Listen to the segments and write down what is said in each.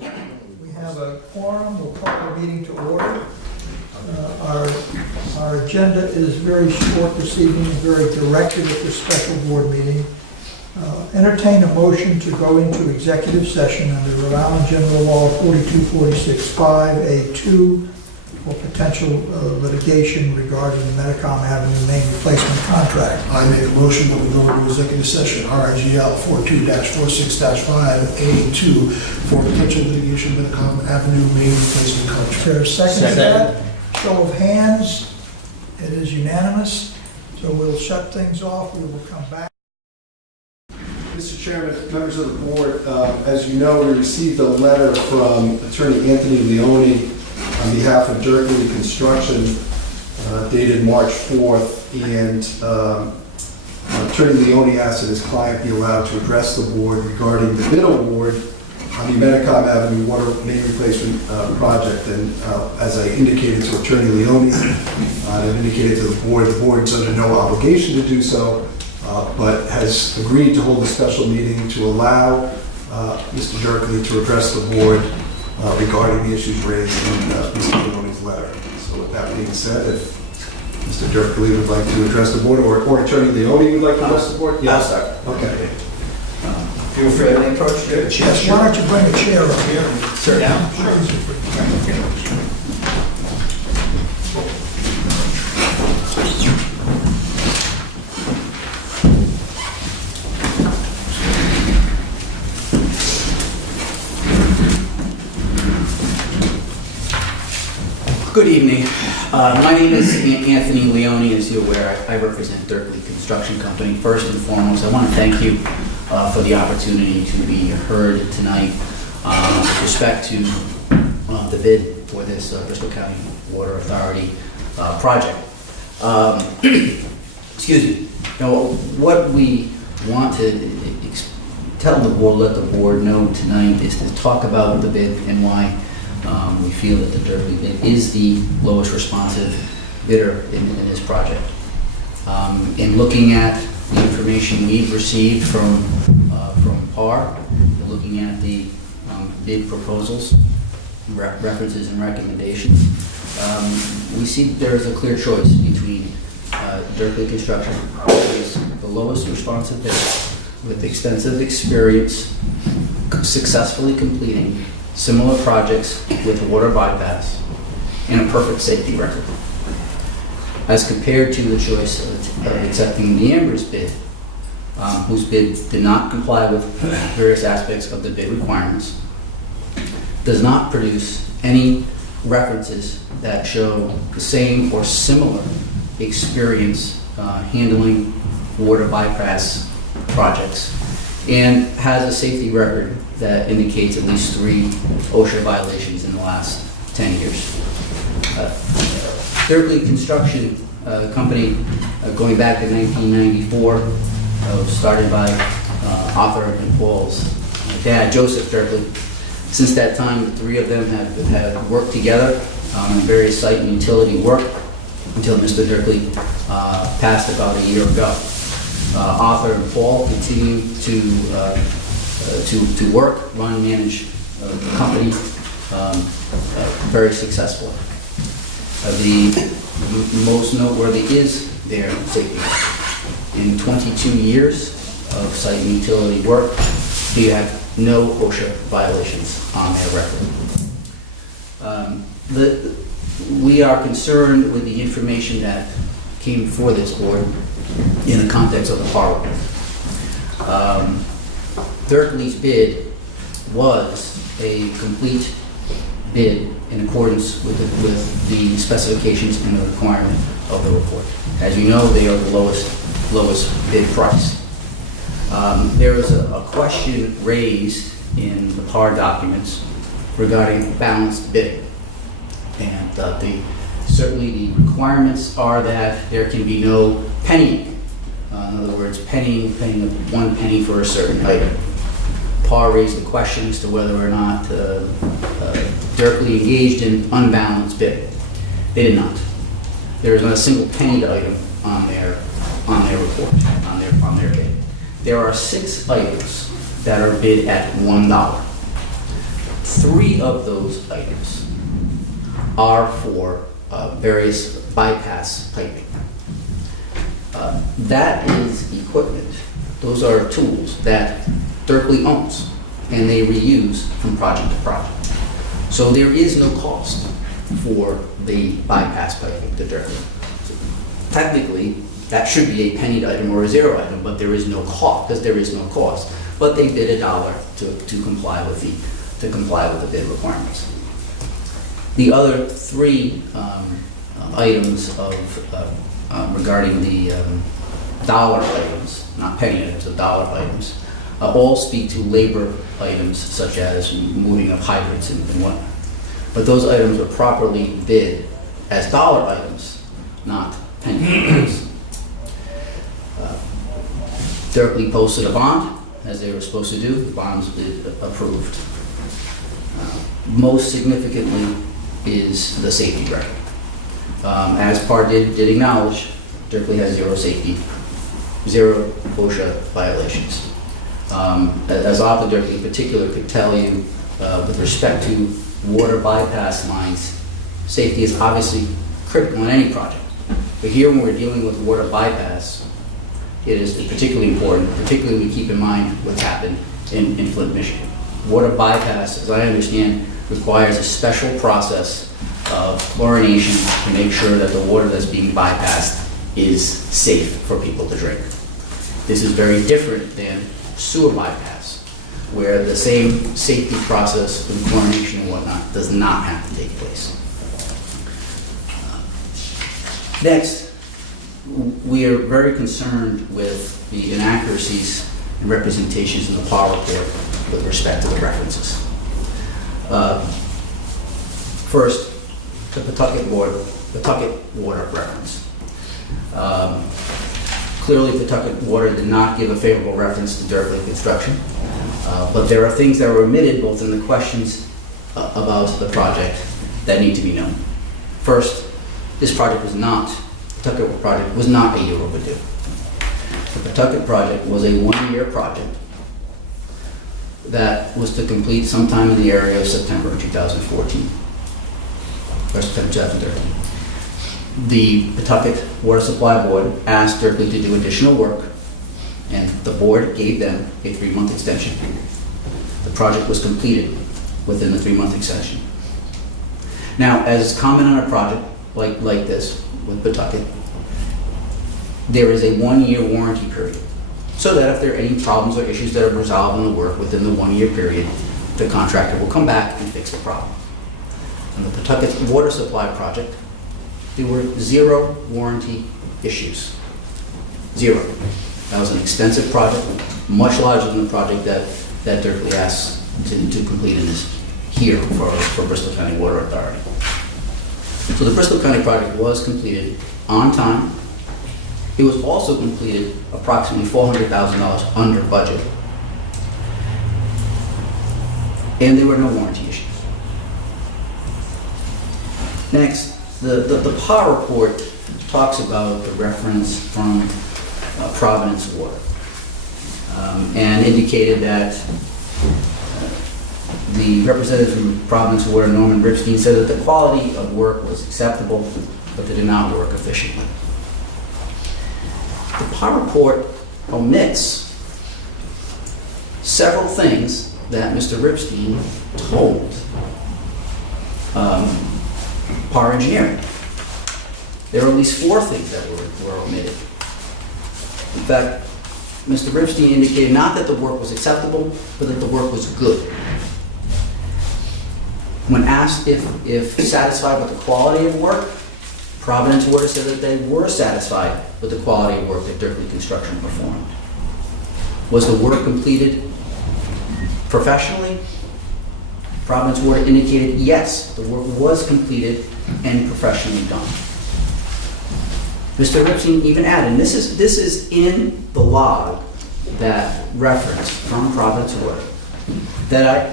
We have a quorum, we'll call the meeting to order. Our agenda is very short this evening, and very directed at this special board meeting. Entertain a motion to go into executive session under Rhode Island General Law 4246-5A2 for potential litigation regarding the Medicom Avenue main replacement contract. I make a motion that we go into executive session, RIGL 42-46-5A2, for potential litigation of Medicom Avenue main replacement Is contract. there a second to that? Show of hands. It is unanimous. So we'll shut things off. We will come back. Mr. Chairman, members of the board, as you know, we received a letter from Attorney Anthony Leone on behalf of Dirkley Construction dated March 4th, and Attorney Leone asked that his client be allowed to address the board regarding the bid award on the Medicom Avenue water main replacement project. And as I indicated to Attorney Leone, I've indicated to the board's under no obligation to do so, but has agreed to hold a special meeting to allow Mr. Dirkley to address the board regarding the issues raised in Mr. Leone's letter. So with that being said, if Mr. Dirkley would like to address the board, or Attorney Leone would like to address the board? I'll start. Okay. Feel free to approach the chair. Yes, why don't you bring a chair up here? Sir, down. Good evening. My name is Anthony Leone. As you're aware, I represent Dirkley Construction Company. First and foremost, I want to thank you for the opportunity to be heard tonight with respect to the bid for this Bristol County Water Authority project. Excuse me. Now, what we want to tell the board, let the board know tonight, is to talk about the bid and why we feel that the Dirkley bid is the lowest responsive bidder in this project. In looking at the information we've received from PAR, looking at the bid proposals, references and recommendations, we see there is a clear choice between Dirkley Construction, which is the lowest responsive bidder with extensive experience successfully completing similar projects with water bypass and a perfect safety record, as compared to the choice of accepting the Amber's bid, whose bid did not comply with various aspects of the bid requirements, does not produce any references that show the same or similar experience handling water bypass projects, and has a safety record that indicates at least 3 OSHA violations in the last 10 years. Dirkley Construction Company, going back to 1994, started by Arthur and Paul's dad, Joseph Dirkley. Since that time, the 3 of them have worked together on various site and utility work until Mr. Dirkley passed about a year ago. Arthur and Paul continue to work, run, and manage the company very successfully. The most noteworthy is their safety. In 22 years of site and utility work, they have no OSHA violations on their record. We are concerned with the information that came before this board in the context of the parliament. Dirkley's bid was a complete bid in accordance with the specifications and the requirement of the report. As you know, they are the lowest bid price. There is a question raised in the PAR documents regarding balanced bidding, and certainly the requirements are that there can be no pennying. In other words, paying 1 penny for a certain item. PAR raised the question as to whether or not Dirkley engaged in unbalanced bidding. They did not. There is not a single pennied item on their report, on their bid. There are 6 items that are bid at $1. 3 of those items are for various bypass piping. That is equipment. Those are tools that Berkeley owns, and they reuse from project to project. So there is no cost for the bypass piping to Berkeley. So technically, that should be a pennied item or a zero item, but there is no cost, because there is no cost. But they bid $1 to comply with the bid requirements. The other 3 items regarding the dollar items, not penny items, but dollar items, all speak to labor items such as moving of hydrants and whatnot. But those items are properly bid as dollar items, not penny items. Berkeley posted a bond, as they were supposed to do. The bond's been approved. Most significantly is the safety record. As PAR did acknowledge, Berkeley has zero OSHA violations. As Arthur Berkeley in particular could tell you, with respect to water bypass lines, safety is obviously critical in any project. But here, when we're dealing with water bypass, it is particularly important, particularly when we keep in mind what's happened in Flint, Michigan. Water bypass, as I understand, requires a special process of chlorination to make sure that the water that's being bypassed is safe for people to drink. This is very different than sewer bypass, where the same safety process with chlorination and whatnot does not have to take place. Next, we are very concerned with the inaccuracies and representations in the PAR report with respect to the references. First, the Pawtucket Water reference. Clearly, Pawtucket Water did not give a favorable reference to Berkeley construction, but there are things that were omitted both in the questions about the project that need to be known. First, this project was not, Pawtucket project was not a year overdue. The Pawtucket project was a 1-year project that was to complete sometime in the area of September 2014, or September 2013. The Pawtucket Water Supply Board asked Berkeley to do additional work, and the board gave them a 3-month extension. The project was completed within the 3-month extension. Now, as is common on a project like this with Pawtucket, there is a 1-year warranty period, so that if there are any problems or issues that are resolved in the work within the 1-year period, the contractor will come back and fix the problem. On the Pawtucket Water Supply project, there were 0 warranty issues. 0. That was an extensive project, much larger than the project that Berkeley asked to complete in this here for Bristol County Water Authority. So the Bristol County project was completed on time. It was also completed approximately $400,000 under budget. And there were no warranty issues. Next, the PAR report talks about the reference from Providence Water and indicated that the representative from Providence Water, Norman Ripstein, said that the quality of work was acceptable, but they did not work efficiently. The PAR report omits several things that Mr. Ripstein told PAR engineering. There are at least 4 things that were omitted. In fact, Mr. Ripstein indicated not that the work was acceptable, but that the work was good. When asked if satisfied with the quality of work, Providence Water said that they were satisfied with the quality of work that Berkeley Construction performed. Was the work completed professionally? Providence Water indicated yes, the work was completed and professionally done. Mr. Ripstein even added, and this is in the log that reference from Providence Water,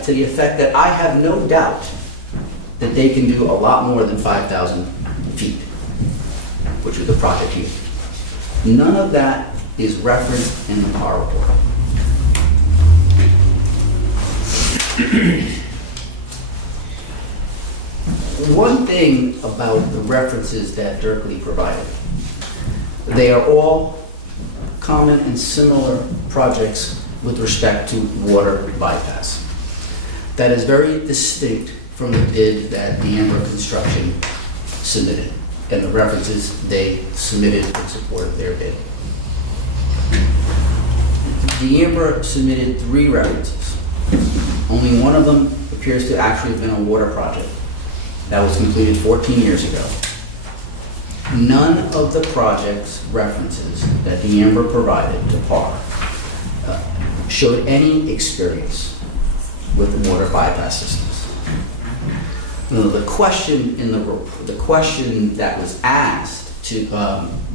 to the effect that I have no doubt that they can do a lot more than 5,000 feet, which is the project here. None of that is referenced in the PAR report. one thing about the references that Berkeley provided, they are all common and similar projects with respect to water bypass. That is very distinct from the bid that D'Ambra Construction submitted and the references they submitted in support of their bid. D'Ambra submitted 3 references. Only one of them appears to actually have been a water project that was completed 14 years ago. None of the project's references that D'Ambra provided to PAR showed any experience with water bypass systems. The question that was asked to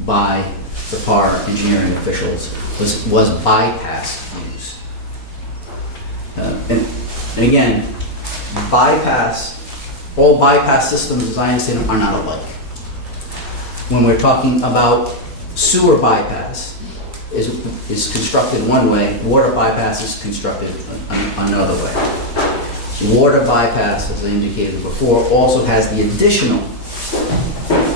by the PAR engineering officials was bypass use. And again, all bypass systems, as I understand them, are not alike. When we're talking about sewer bypass, is constructed one way, water bypass is constructed another way. Water bypass, as I indicated before, also has the additional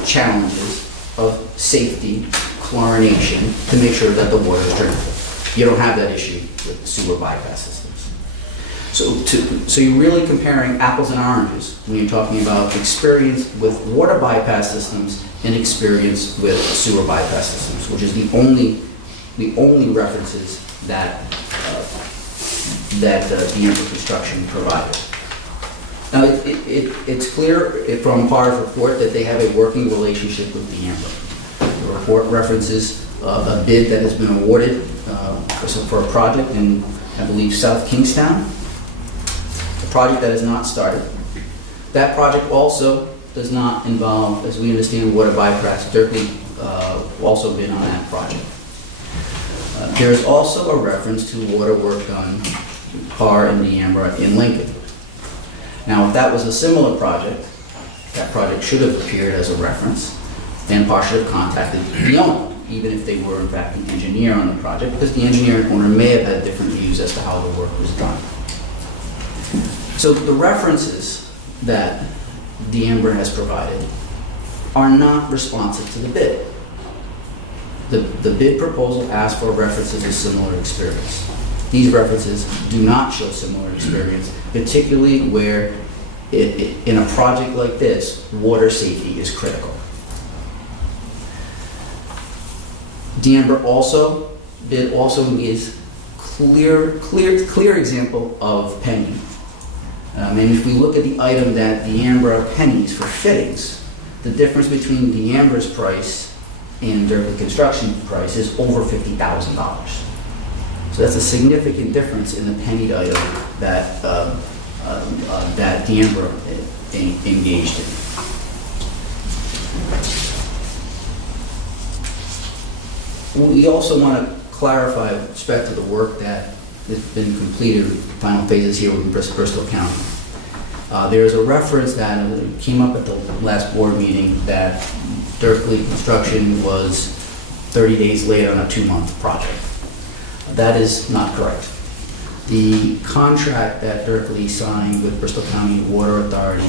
challenges of safety, chlorination, to make sure that the water is drinkable. You don't have that issue with the sewer bypass systems. So you're really comparing apples and oranges when you're talking about experience with water bypass systems and experience with sewer bypass systems, which is the only references that D'Ambra Construction provided. Now, it's clear from PAR's report that they have a working relationship with D'Ambra. The report references a bid that has been awarded for a project in, I believe, South Kingstown, a project that has not started. That project also does not involve, as we understand, water bypass. Berkeley also been on that project. There is also a reference to water work done PAR and D'Ambra in Lincoln. Now, if that was a similar project, that project should have appeared as a reference, and PAR should have contacted the owner, even if they were in fact the engineer on the project, because the engineer and owner may have had different views as to how the work was done. So the references that D'Ambra has provided are not responsive to the bid. The bid proposal asks for references of similar experience. These references do not show similar experience, particularly where in a project like this, water safety is critical. D'Ambra bid also is clear example of penny. And if we look at the item that D'Ambra pennies for fittings, the difference between D'Ambra's price and Berkeley Construction price is over $50,000. So that's a significant difference in the pennied item that that D'Ambra engaged in. We also want to clarify with respect to the work that has been completed, final phases here in Bristol County. There is a reference that came up at the last board meeting that Berkeley Construction was 30 days late on a 2-month project. That is not correct. The contract that Berkeley signed with Bristol County Water Authority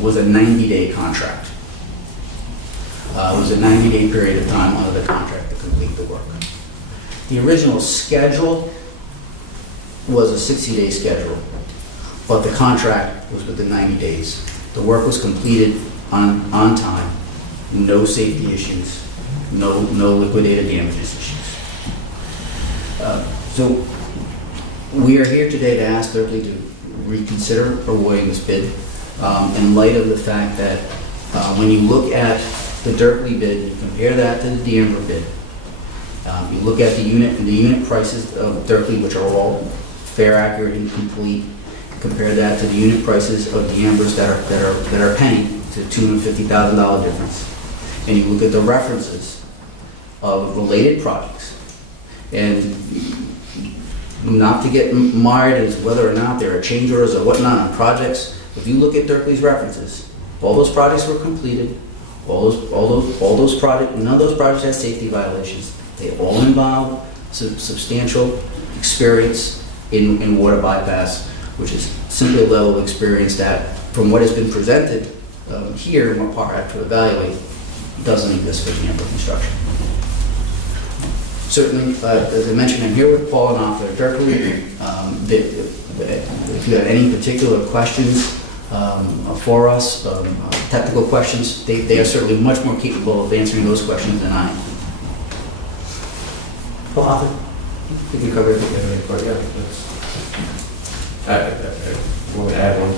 was a 90-day contract. It was a 90-day period of time under the contract to complete the work. The original schedule was a 60-day schedule, but the contract was within 90 days. The work was completed on time, no safety issues, no liquidated damages issues. So we are here today to ask Berkeley to reconsider awarding this bid in light of the fact that when you look at the Berkeley bid, you compare that to the D'Ambra bid. You look at the unit prices of Berkeley, which are all fair, accurate, and complete. Compare that to the unit prices of D'Ambra's that are penny, to $250,000 difference. And you look at the references of related projects, and not to get mired as whether or not there are change orders or whatnot on projects. If you look at Berkeley's references, all those projects were completed. All those projects, none of those projects had safety violations. They all involve substantial experience in water bypass, which is simply a level of experience that, from what has been presented here in what part I have to evaluate doesn't exist for the Amber construction. Certainly, as I mentioned, I'm here with Paul and Arthur Dirkley. If you have any particular questions for us, technical questions, they are certainly much more capable of answering those questions than I am. Well, Arthur, I think we covered everything. But yeah, I want to add one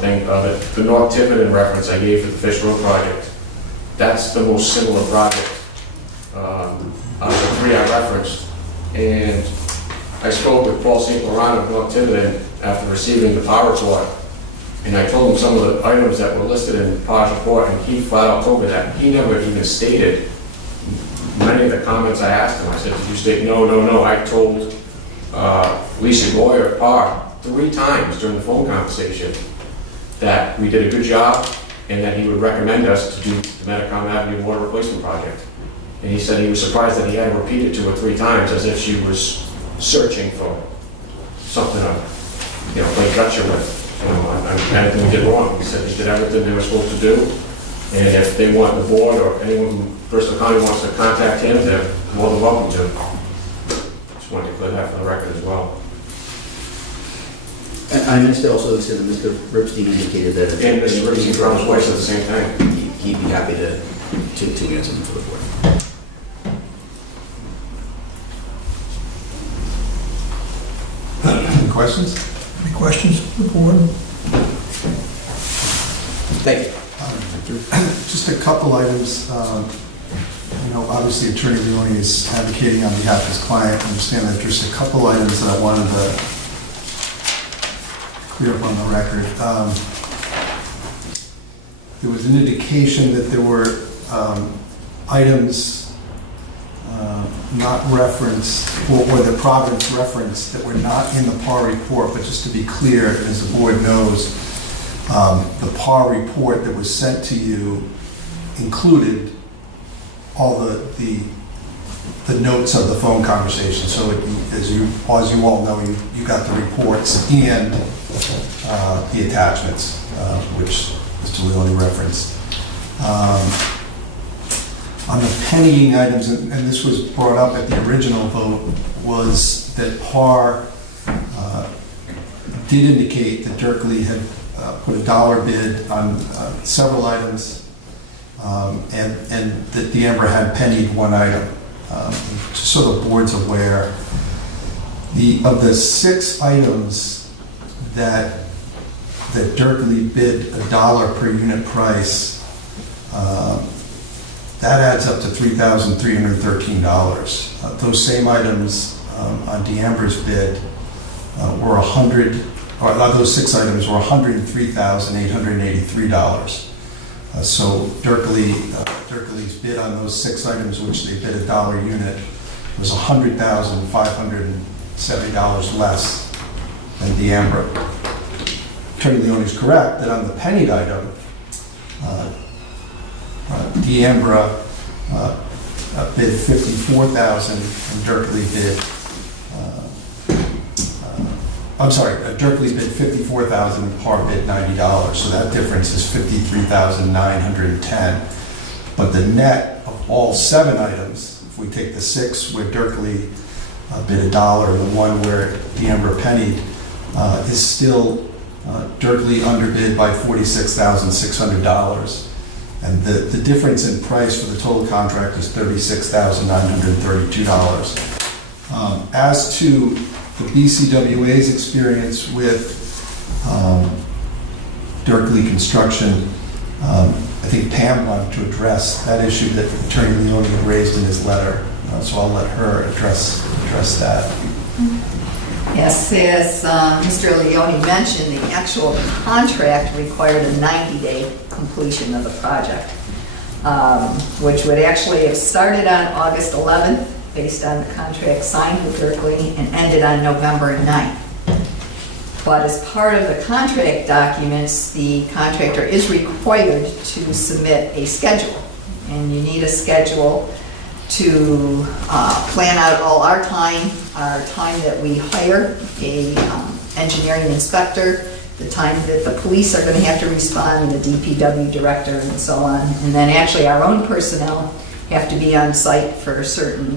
thing. The North Tiverton reference I gave for the Fish Road project, that's the most similar project of the three I referenced. And I spoke with Paul St. Laurent of North Tiverton after receiving the power report, and I told him some of the items that were listed in the power report, and he flat out told me that he never even stated many of the comments I asked him. I said, did you state, no, I told Lisa Goyer at PAR 3 times during the phone conversation that we did a good job and that he would recommend us to do the Metacom Avenue water replacement project. And he said he was surprised that he had to repeat it 2 or 3 times as if she was searching for something to, play gotcha with. On anything we did wrong. He said they did everything they were supposed to do. And if they want the board or anyone from Bristol County wants to contact him, they're more than welcome to. Just wanted to clear that for the record as well. And I missed also said that Mr. Ripstein indicated that. And Mr. Ripstein from his wife said the same thing. He'd be happy to answer them for the board. Any questions? Any questions from the board? Thank you. Just a couple items. Obviously Attorney Leone is advocating on behalf of his client. I understand that there's a couple items that I wanted to clear up on the record. There was an indication that there were items not referenced, or the Providence referenced, that were not in the PAR report, but just to be clear, as the board knows, the PAR report that was sent to you included all the notes of the phone conversation. So as you all know, you got the reports and the attachments, which Mr. Leone referenced. On the pennying items, and this was brought up at the original vote, was that PAR did indicate that Dirkley had put a dollar bid on several items, and that the Amber had pennied one item. Just so the board's aware, of the 6 items that Dirkley bid $1 per unit price, that adds up to $3,313. Those same items on DeAmber's bid were those 6 items were $103,883. So Dirkley's bid on those 6 items, which they bid $1 a unit, was $100,570 less than DeAmber. Attorney Leone is correct that on the pennied item, DeAmber bid $54,000 and Dirkley bid, Dirkley bid $54,000 and PAR bid $90. So that difference is $53,910. But the net of all 7 items, if we take the 6 where Dirkley bid $1 and the 1 where DeAmber pennied, is still Dirkley underbid by $46,600. And the difference in price for the total contract is $36,932. As to the BCWA's experience with Dirkley Construction, I think Pam wanted to address that issue that Attorney Leone had raised in his letter, so I'll let her address that. Yes, as Mr. Leone mentioned, the actual contract required a 90-day completion of the project, which would actually have started on August 11th, based on the contract signed with Dirkley, and ended on November 9th. But as part of the contract documents, the contractor is required to submit a schedule, and you need a schedule to plan out all our time that we hire a engineering inspector the time that the police are gonna have to respond, and the DPW director and so on. And then actually our own personnel have to be on site for certain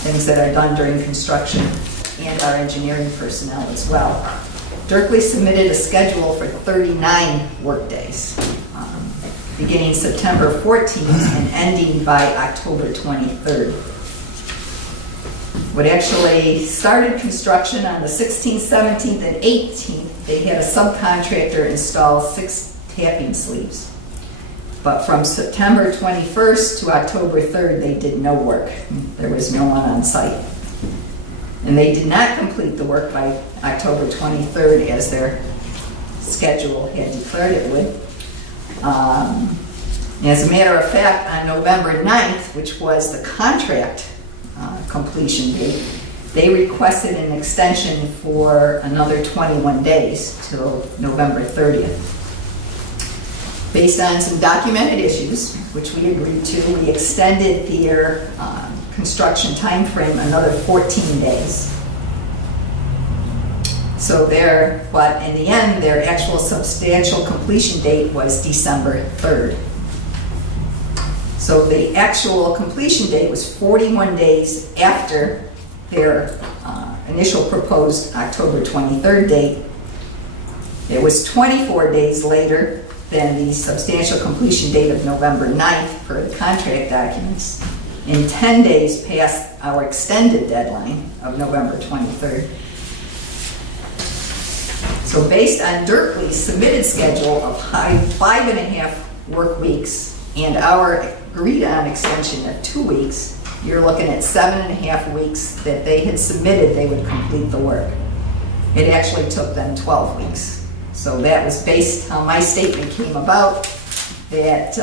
things that are done during construction, and our engineering personnel as well. Berkeley submitted a schedule for 39 workdays, beginning September 14th and ending by October 23rd. What actually started construction on the 16th, 17th, and 18th, they had a subcontractor install 6 tapping sleeves. But from September 21st to October 3rd, they did no work. There was no one on site. And they did not complete the work by October 23rd as their schedule had declared it would. As a matter of fact, on November 9th, which was the contract completion date, they requested an extension for another 21 days till November 30th. Based on some documented issues, which we agreed to, we extended their construction time frame another 14 days. So but in the end, their actual substantial completion date was December 3rd. So the actual completion date was 41 days after their initial proposed October 23rd date. It was 24 days later than the substantial completion date of November 9th per the contract documents, and 10 days past our extended deadline of November 23rd. So based on Berkeley's submitted schedule of 5.5 work weeks and our agreed on extension of 2 weeks, you're looking at 7.5 weeks that they had submitted they would complete the work. It actually took them 12 weeks. So that was based on my statement came about, that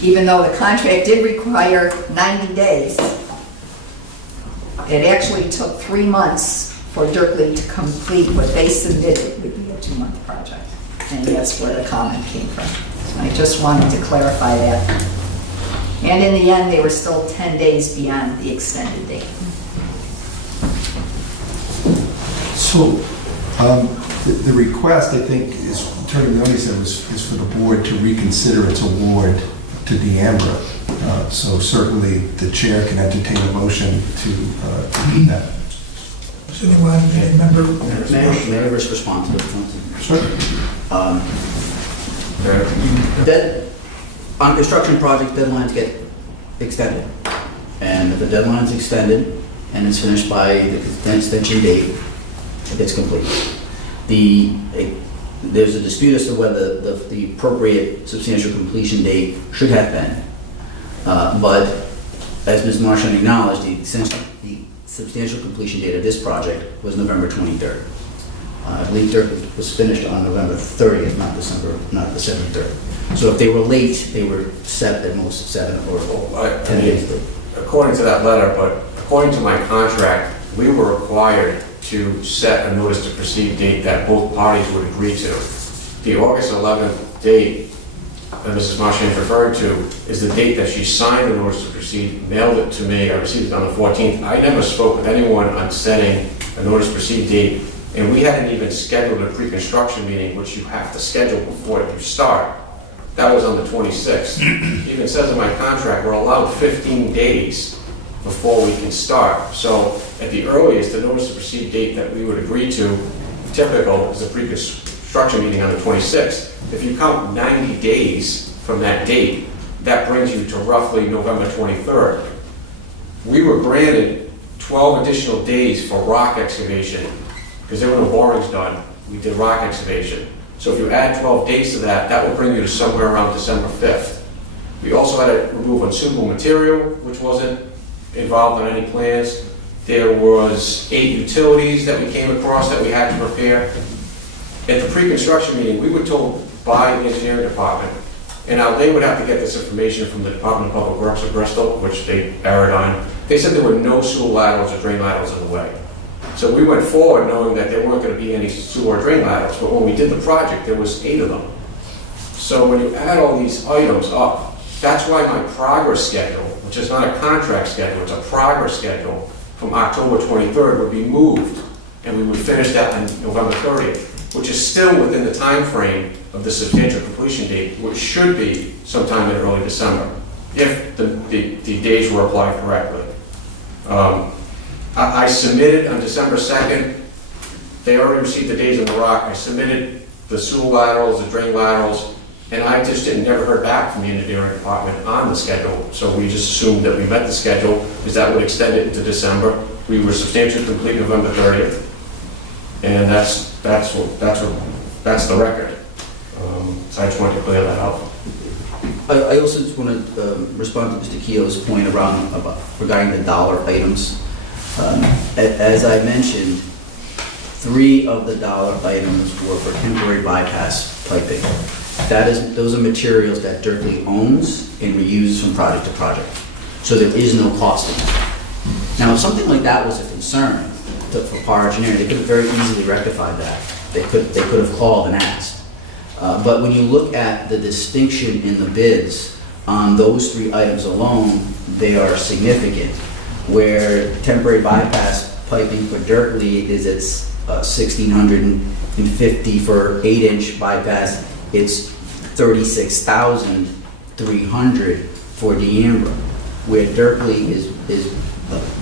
even though the contract did require 90 days, it actually took 3 months for Berkeley to complete what they submitted would be a 2-month project. And that's where the comment came from. So I just wanted to clarify that. And in the end, they were still 10 days beyond the extended date. So, the request, I think, is, Attorney Leone said, is for the board to reconsider its award to Deambra. So certainly the chair can entertain a motion to do that. Does anyone, any member? May I just respond to this one? Sure. On construction project, deadlines get extended. And if the deadline's extended and it's finished by the extension date, it's complete. There's a dispute as to whether the appropriate substantial completion date should have been. But as Ms. Marshall acknowledged, the substantial completion date of this project was November 23rd. I believe Dirk was finished on November 30th, not December 3rd. So if they were late, they were set at most 7 or 10 days late. According to that letter, but according to my contract, we were required to set a notice to proceed date that both parties would agree to. The August 11th date that Mrs. Marchand referred to is the date that she signed the notice to proceed, mailed it to me, I received it on the 14th. I never spoke with anyone on setting a notice to proceed date, and we hadn't even scheduled a pre-construction meeting, which you have to schedule before you start. That was on the 26th. It even says in my contract, we're allowed 15 days before we can start. So at the earliest, the notice to proceed date that we would agree to, typical, is the pre-construction meeting on the 26th. If you count 90 days from that date, that brings you to roughly November 23rd. We were granted 12 additional days for rock excavation because there were no borings done. We did rock excavation. So if you add 12 days to that, that will bring you to somewhere around December 5th. We also had to remove unsuitable material, which wasn't involved in any plans. There was 8 utilities that we came across that we had to repair. At the pre-construction meeting, we were told by the engineering department, and now they would have to get this information from the Department of Public Works of Bristol, which they erred on. They said there were no sewer laterals or drain laterals in the way. So we went forward knowing that there weren't going to be any sewer or drain laterals, but when we did the project, there was 8 of them. So when you add all these items up, that's why my progress schedule, which is not a contract schedule, it's a progress schedule, from October 23rd would be moved, and we would finish that on November 30th. which is still within the time frame of the substantial completion date, which should be sometime in early December, if the days were applied correctly. I submitted on December 2nd, they already received the days on the rock. I submitted the sewer laterals, the drain laterals, and I just never heard back from the engineering department on the schedule. So we just assumed that we met the schedule, because that would extend it into December. We were substantially complete November 30th, and that's the record. So I just wanted to clear that out. I also just want to respond to Mr. Keogh's point regarding the dollar items. As I mentioned, 3 of the dollar items were for temporary bypass piping. Those are materials that Dirkley owns and reuses from project to project. So there is no cost in that. Now, if something like that was a concern for Power Engineering, they could have very easily rectified that. They could have called and asked. But when you look at the distinction in the bids on those 3 items alone, they are significant. Where temporary bypass piping for Dirkley is at $1,650 for 8-inch bypass, it's $36,300 for D'Ambra. Where Dirkley is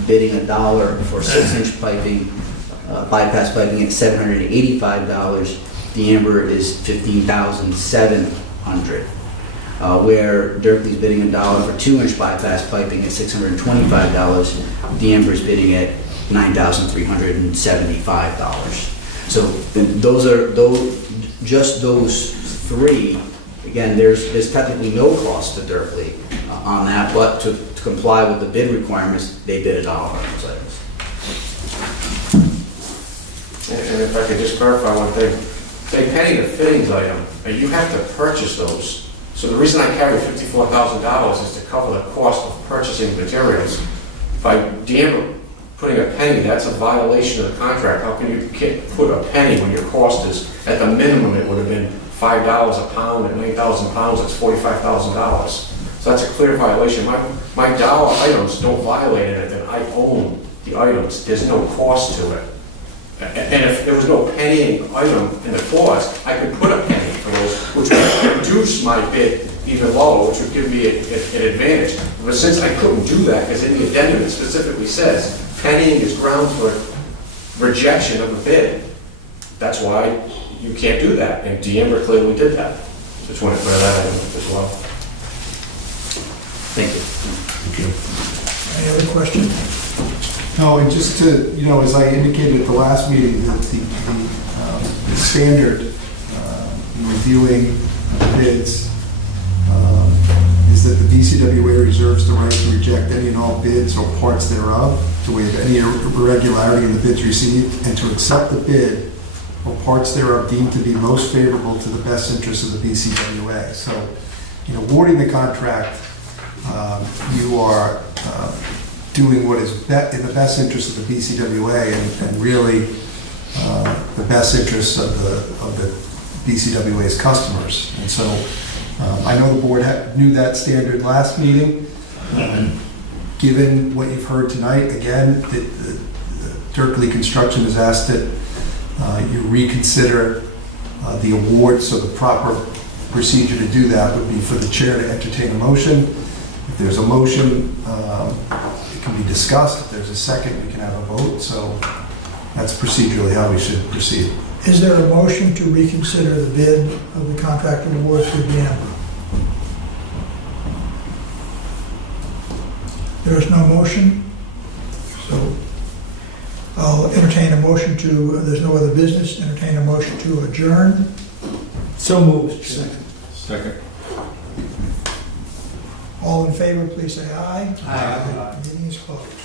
bidding $1 for 6-inch piping, bypass piping at $785. D'Ambra is $15,700. Where Dirkley's bidding $1 for 2-inch bypass piping at $625, D'Ambra is bidding at $9,375. So just those 3. Again, there's technically no cost to Dirkley on that, but to comply with the bid requirements, they bid $1 on those items. And if I could just clarify one thing, they pay the fittings item, and you have to purchase those. So the reason I carry $54,000 is to cover the cost of purchasing materials. By D'Ambra putting a penny, that's a violation of the contract. How can you put a penny when your cost is, at the minimum, it would have been $5 a pound. At 9,000 pounds, it's $45,000. So that's a clear violation. My dollar items don't violate anything. I own the items. There's no cost to it. And if there was no pennying item in the clause, I could put a penny for those, which would reduce my bid even lower, which would give me an advantage. But since I couldn't do that, because in the addendum it specifically says pennying is grounds for rejection of a bid, that's why you can't do that. And D'Ambra clearly did that. Just want to clear that out as well. Thank you. Any other questions? No, and just to, as I indicated at the last meeting, that the standard in reviewing bids is that the BCWA reserves the right to reject any and all bids or parts thereof, to waive any irregularity in the bids received, and to accept the bid or parts thereof deemed to be most favorable to the best interest of the BCWA. So, awarding the contract, you are doing what is in the best interest of the BCWA and really the best interests of the BCWA's customers. And so I know the board knew that standard last meeting. Given what you've heard tonight, again, the Dirkley Construction has asked that you reconsider the award, so the proper procedure to do that would be for the chair to entertain a motion. If there's a motion, it can be discussed. If there's a second, we can have a vote. So that's procedurally how we should proceed. Is there a motion to reconsider the bid of the contract award for D'Ambra? There is no motion, so I'll entertain a motion to, there's no other business, entertain a motion to adjourn. So moved. Second. All in favor, please say aye. Aye. Meeting is closed.